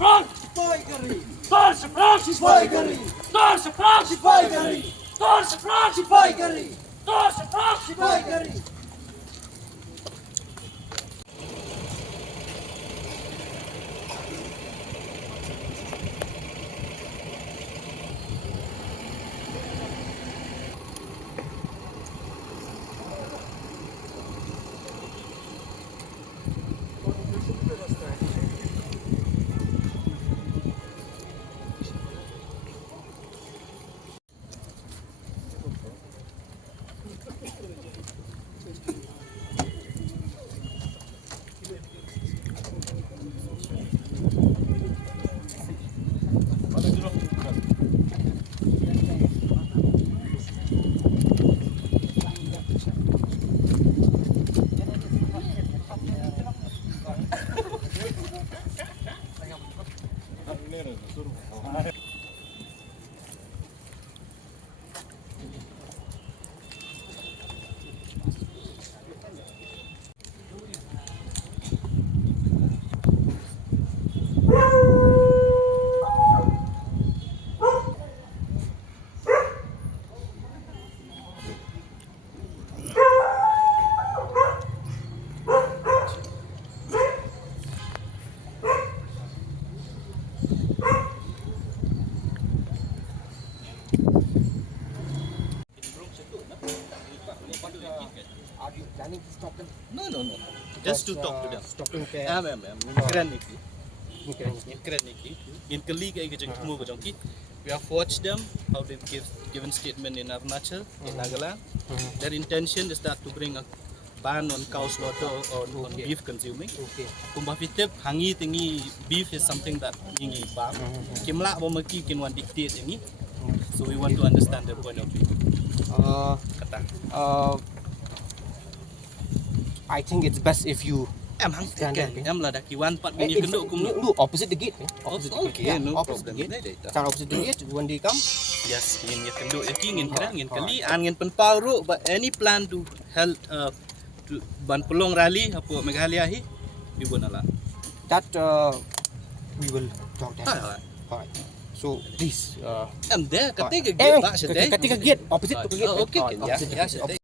Frank! Spijkerie! Torse Frank! Spijkerie! Torse Frank! Spijkerie! Torse Frank! Spijkerie! Torse Frank! Spijkerie! Are you planning to stop them? No. Just to talk to them. Stopping care. In colleague we have watched them how they've given statement in Arunachal, in Nagaland. Their intention is that to bring a ban on cow slaughter or on beef consuming. Okay. Kumbafitip hangi tingi beef is something that hingi ban. Kimla bomaki kinwan dictate ini. So we want to understand their point of view. Kata. I think it's best if you stand there. Em là đặc kiwan pat bini kenduk kum. Look, opposite the gate. Opposite the gate. Okay, Yeah, no opposite problem. the gate. Stand opposite the gate. When they come, Yes, ngin kenduk yaki ngin kran ngin kali an ngin penpau ru but any plan to help to ban pelong rally apo Meghalaya hi we will allow. that we will talk that. Alright. Alright. So please. Em there ketika Eh, gate ba sedai. ketika gate opposite to the gate. Okay, Opposite the ya gate. sedai.